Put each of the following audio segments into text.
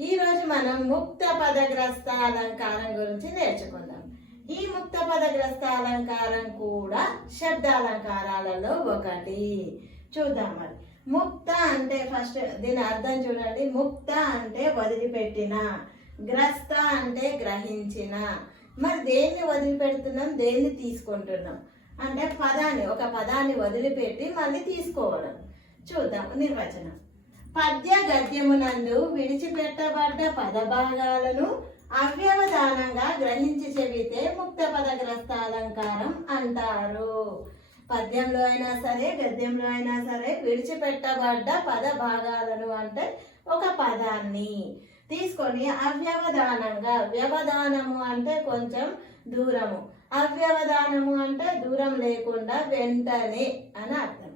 ఈరోజు మనం ముక్త పదగ్రస్త అలంకారం గురించి నేర్చుకుందాం. ఈ ముక్త పదగ్రస్త అలంకారం కూడా శబ్దాలంకారాలలో ఒకటి. చూద్దాం మరి. ముక్త అంటే ఫస్ట్ దీని అర్థం చూడండి. ముక్త అంటే వదిలిపెట్టిన గ్రస్త అంటే గ్రహించిన. మరి దేన్ని వదిలిపెడుతున్నాం? దేన్ని తీసుకుంటున్నాం? అంటే పదాన్ని ఒక పదాన్ని వదిలిపెట్టి మళ్ళీ తీసుకోవడం. చూద్దాం. నిర్వచనం. పద్య గద్యమునందు విడిచిపెట్టబడ్డ పదభాగాలను అవ్యవధానంగా గ్రహించి చెబితే ముక్త పదగ్రస్త అలంకారం అంటారు. పద్యంలో అయినా సరే గద్యంలో అయినా సరే విడిచిపెట్టబడ్డ పద భాగాలను అంటే ఒక పదాన్ని తీసుకొని అవ్యవధానంగా వ్యవధానము అంటే కొంచెం దూరము. అవ్యవధానము అంటే దూరం లేకుండా వెంటనే అని అర్థం.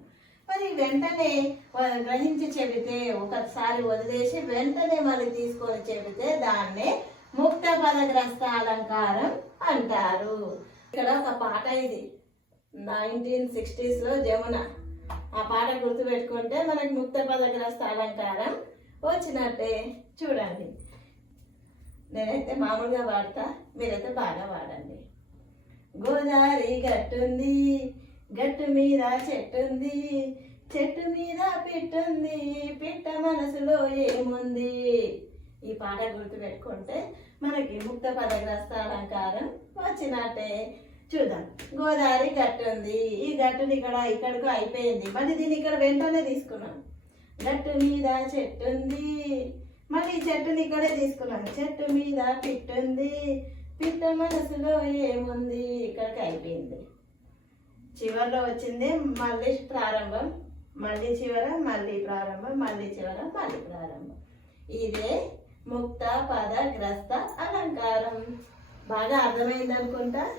వెంటనే గ్రహించి చెబితే ఒకసారి వదిలేసి వెంటనే మళ్ళీ తీసుకొని చెబితే దాన్నే ముక్త పదగ్రస్త అలంకారం అంటారు. ఇక్కడ ఒక పాట ఇది. నైన్టీన్ సిక్స్టీస్లో జమున. ఆ పాట గుర్తు పెట్టుకుంటే మనకు ముక్త పదగ్రస్త అలంకారం వచ్చినట్టే. చూడండి. నేనైతే మామూలుగా వాడతా మీరైతే బాగా వాడండి గోదావరి గట్టుంది గట్టు మీద చెట్టుంది చెట్టు మీద పిట్టుంది పిట్ట మనసులో ఏముంది? ఈ పాట గుర్తు పెట్టుకుంటే మనకి ముక్త పదగ్రస్త అలంకారం వచ్చినట్టే. చూద్దాం. గోదావరి గట్టు ఉంది. ఈ గట్టుని ఇక్కడ ఇక్కడికి అయిపోయింది. మళ్ళీ దీన్ని ఇక్కడ వెంటనే తీసుకున్నాం. గట్టు మీద చెట్టు ఉంది. మళ్ళీ ఈ చెట్టుని ఇక్కడే తీసుకున్నాం. చెట్టు మీద పిట్టుంది పిట్ట మనసులో ఏముంది? ఇక్కడికి అయిపోయింది. చివరిలో వచ్చింది మళ్ళీ ప్రారంభం. మళ్ళీ చివర మళ్ళీ ప్రారంభం మళ్ళీ చివర మళ్ళీ ప్రారంభం. ఇదే ముక్త పద గ్రస్త అలంకారం. బాగా అర్థమైంది అనుకుంటా